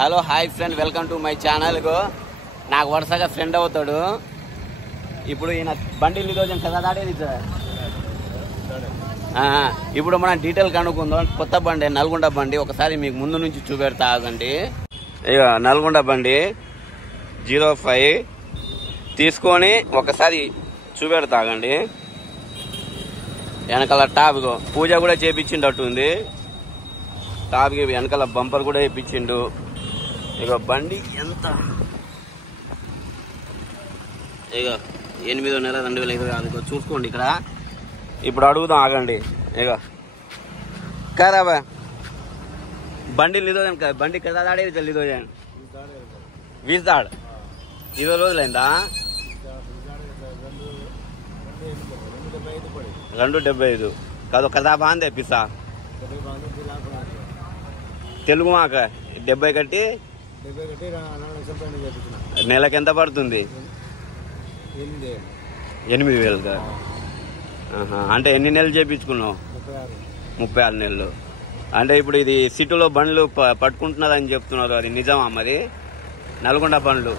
Hello hi friend, welcome to my channel. నాకు వరుసగా friend అవుతాడు. ఇప్పుడు ఈయన బండి నిరోజం కదా దాడేది సార్. ఇప్పుడు మనం డీటెయిల్ కనుక్కుందాం. కొత్త బండి, నల్గొండ బండి. ఒకసారి మీకు ముందు నుంచి చూపెడతా ఆగండి. ఇక నల్గొండ బండి 05 తీసుకొని ఒకసారి చూపెడతా ఆగండి. వెనకాల టాప్ పూజ కూడా చేపించిండట్టుంది. టాప్కి వెనకాల బంపర్ కూడా వేయించిండు. ఇక బండి ఎంత, ఇక 8వ నెల 2026 చూసుకోండి ఇక్కడ. ఇప్పుడు అడుగుదాం ఆగండి. ఇక కరాబా బండి లిదోజన్, బండి కదా ఆడేది లిదోజన్ 20 దాడ్ 20 రోజులైందా? 275 కాదు కదా బాగుంది పిస్సా తెలుగు మాక 70 కట్టి నెలకి ఎంత పడుతుంది? 8,000. అంటే ఎన్ని నెలలు చేయించుకున్నావు? 36 నెలలు. అంటే ఇప్పుడు ఇది సిటీలో బండ్లు పట్టుకుంటున్నదని చెప్తున్నారు, అది నిజమా మరి? నల్గొండ బండ్లు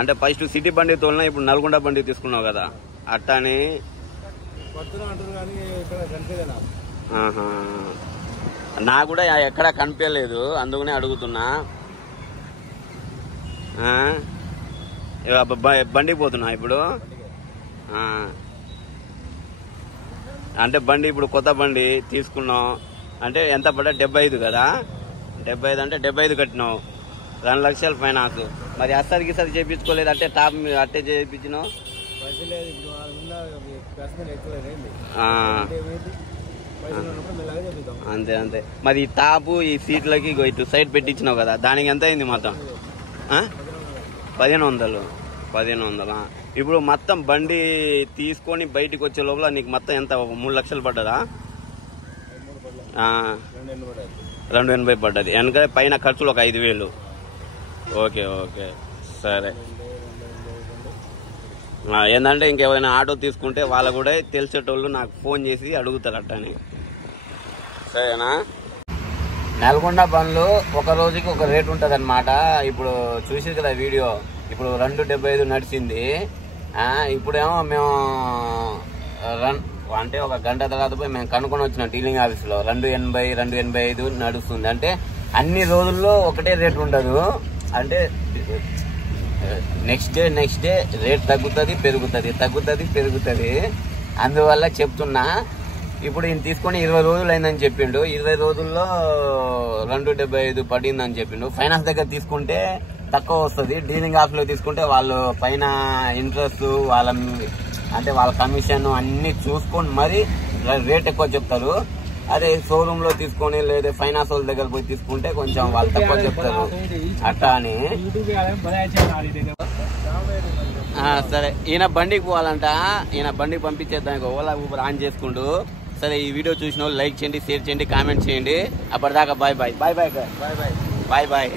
అంటే ఫస్ట్ సిటీ బండి తోలినా, ఇప్పుడు నల్గొండ బండి తీసుకున్నావు కదా అట్టాని. నా కూడా ఎక్కడా కనిపించలేదు, అందుకనే అడుగుతున్నా. బండికి పోతున్నా ఇప్పుడు. అంటే బండి ఇప్పుడు కొత్త బండి తీసుకున్నావు అంటే ఎంత పడ్డా? 75 కదా. 75 అంటే 75 కట్టినావు. 2 లక్షలు ఫైనాన్స్. మరి అస్సలు గిసరి చేయించుకోలేదు అంటే టాప్ అట్టే చేయించినావు. అంతే అంతే. మరి ఈ టాపు ఈ సీట్లకి ఇటు సైడ్ పెట్టించినావు కదా, దానికి ఎంత అయింది మొత్తం? 1500. ఇప్పుడు మొత్తం బండి తీసుకొని బయటికి వచ్చే లోపల నీకు మొత్తం ఎంత? 3 లక్షలు పడ్డదా? 280 పడ్డది. వెనక పైన ఖర్చులు ఒక 5,000. ఓకే ఓకే సరే. ఏంటంటే ఇంకెవరైనా ఆటో తీసుకుంటే వాళ్ళ కూడా తెలిసేటోళ్ళు నాకు ఫోన్ చేసి అడుగుతారు అట్టని. సరేనా? నల్గొండ బండ్లు ఒక రోజుకి ఒక రేట్ ఉంటుంది అనమాట. ఇప్పుడు చూసి కదా వీడియో, ఇప్పుడు 275 నడిచింది. ఇప్పుడేమో మేము అంటే ఒక గంట తర్వాత పోయి మేము కనుక్కొని వచ్చినాం డీలింగ్ ఆఫీస్లో. 280, 285 నడుస్తుంది. అంటే అన్ని రోజుల్లో ఒకటే రేట్ ఉండదు. అంటే నెక్స్ట్ డే రేట్ తగ్గుతుంది పెరుగుతుంది. అందువల్ల చెప్తున్నా. ఇప్పుడు ఈయన తీసుకొని 20 రోజులు అయిందని చెప్పిండు. 20 రోజుల్లో 275 పడిందని చెప్పిండు. ఫైనాన్స్ దగ్గర తీసుకుంటే తక్కువ వస్తుంది. డీలింగ్ ఆఫీస్లో తీసుకుంటే వాళ్ళు పైన ఇంట్రెస్ట్, వాళ్ళ కమిషన్ అన్ని చూసుకొని మరి రేట్ ఎక్కువ చెప్తారు. అదే షోరూమ్ లో తీసుకొని లేదా ఫైనాన్స్ వాళ్ళ దగ్గర పోయి తీసుకుంటే కొంచెం వాళ్ళు తక్కువ చెప్తారు అట్టా అని. సరే, ఈయన బండికి పోవాలంట. ఈయన బండికి పంపించేద్దానికి ఓలా ఊబర్ ఆన్ చేసుకుంటూ. సరే, ఈ వీడియో చూసిన వాళ్ళు లైక్ చేయండి, షేర్ చేయండి, కామెంట్ చేయండి. అప్పటిదాకా బాయ్ బాయ్.